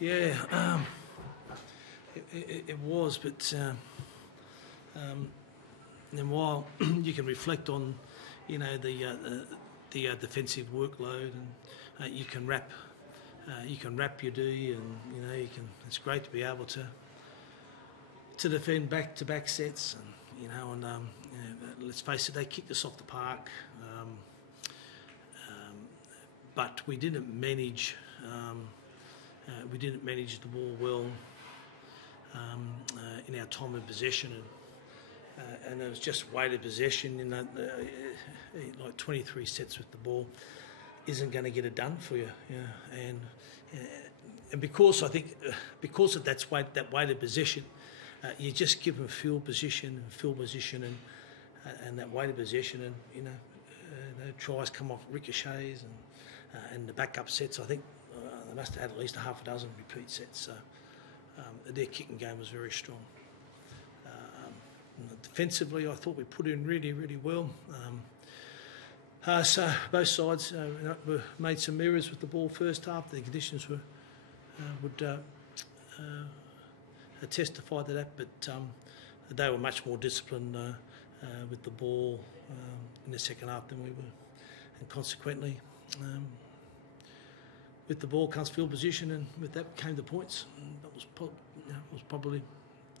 Yeah, it was, but then while you can reflect on, the defensive workload, and you can wrap your D, and It's great to be able to defend back-to-back sets, and let's face it, they kicked us off the park, but we didn't manage. We didn't manage the ball well in our time of possession, and it was just weighted possession. Like 23 sets with the ball isn't going to get it done for you. And because I think because of that weighted possession, you just give them field position, and that weighted possession, and the tries come off ricochets and the backup sets. I think they must have had at least a half a dozen repeat sets. So their kicking game was very strong. Defensively, I thought we put in really, really well. So both sides made some errors with the ball first half. The conditions would testify to that, but they were much more disciplined with the ball in the second half than we were, and consequently, with the ball comes field position, and with that came the points. And that was probably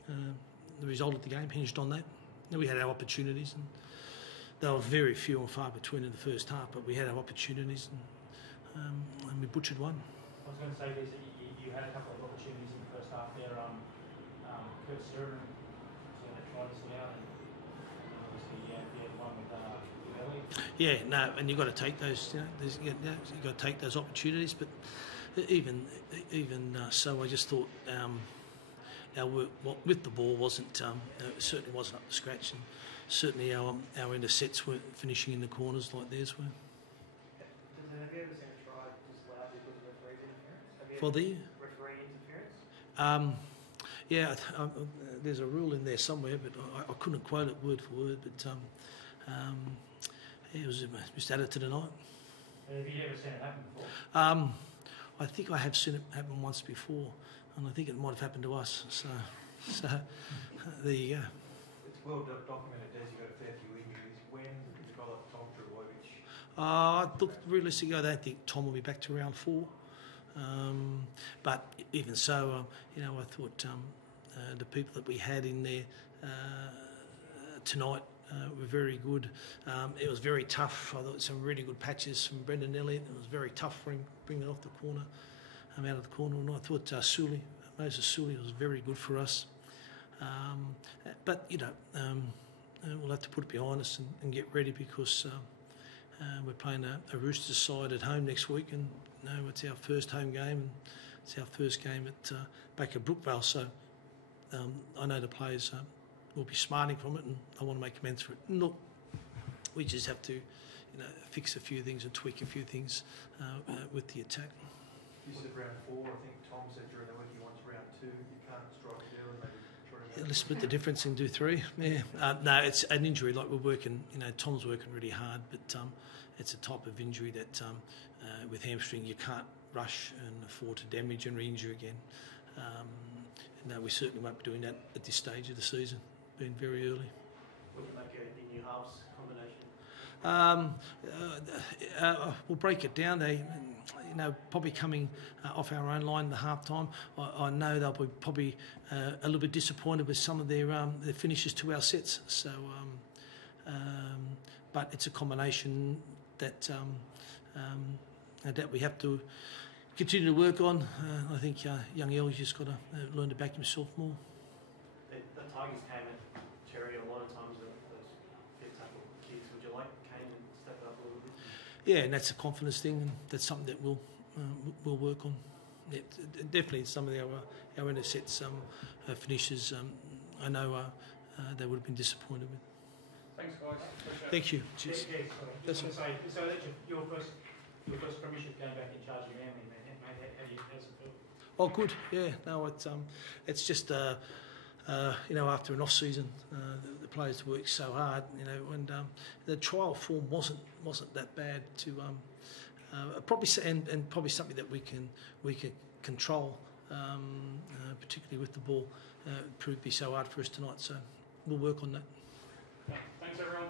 the result of the game hinged on that. We had our opportunities, and they were very few and far between in the first half, but we had our opportunities, and we butchered one. I was going to say, Liz, that you had a couple of opportunities in the first half there. Kurt Searan, that tried us out, and obviously you had one with Ellie. Yeah, no, and you've got to take those. You've got to take those opportunities. But even so, I just thought our work with the ball certainly wasn't up to scratch, and certainly our intercepts weren't finishing in the corners like theirs were. Have you ever seen a try disallowed because of referee interference? For the referee interference? Yeah, there's a rule in there somewhere, but I couldn't quote it word for word. But it was just added to the night. Have you ever seen it happen before? I think I have seen it happen once before, and I think it might have happened to us. So there you go. It's well documented, Des, you've got a fair few injuries. When you got like Tom Trebojevic? Look, realistically, I don't think Tom will be back to round 4. But even so, I thought the people that we had in there tonight were very good. It was very tough. I thought some really good patches from Brendan Elliott. It was very tough for him bringing it off the corner, out of the corner. And I thought Moses Sully was very good for us. But we'll have to put it behind us and get ready, because we're playing a Roosters side at home next week, and it's our first home game, and it's our first game at back at Brookvale. So I know the players will be smarting from it, and I want to make amends for it. And look, we just have to, fix a few things and tweak a few things with the attack. You said round 4. I think Tom said during the week he wants round 2. You can't strike there and maybe try to... Let's split the difference and do 3. Yeah. No, it's an injury. Like, we're working, Tom's working really hard, but it's a type of injury that with hamstring you can't rush and afford to damage and re-injure again. No, we certainly won't be doing that at this stage of the season, being very early. Would you make a new halves combination? We'll break it down. They, probably coming off our own line in the half time. I know they'll be probably a little bit disappointed with some of their finishes to our sets. So, but it's a combination that that we have to continue to work on. I think young El's just got to learn to back himself more. The Tigers came at Cherry a lot of times. Those big tackle kids. Would you like Kane to step it up a little bit? Yeah, and that's a confidence thing, and that's something that we'll work on. Yeah, definitely, some of our intercepts finishes. I know they would have been disappointed with. Thanks, guys. Thank you. Cheers. Yeah, just want to say, so that's your first premiership game back in charge of your family, mate. How's it feel? Oh, good. Yeah. No, it's just after an off season, the players work so hard. And the trial form wasn't that bad to probably, and probably something that we can control particularly with the ball. It proved to be so hard for us tonight, so we'll work on that. Thanks everyone.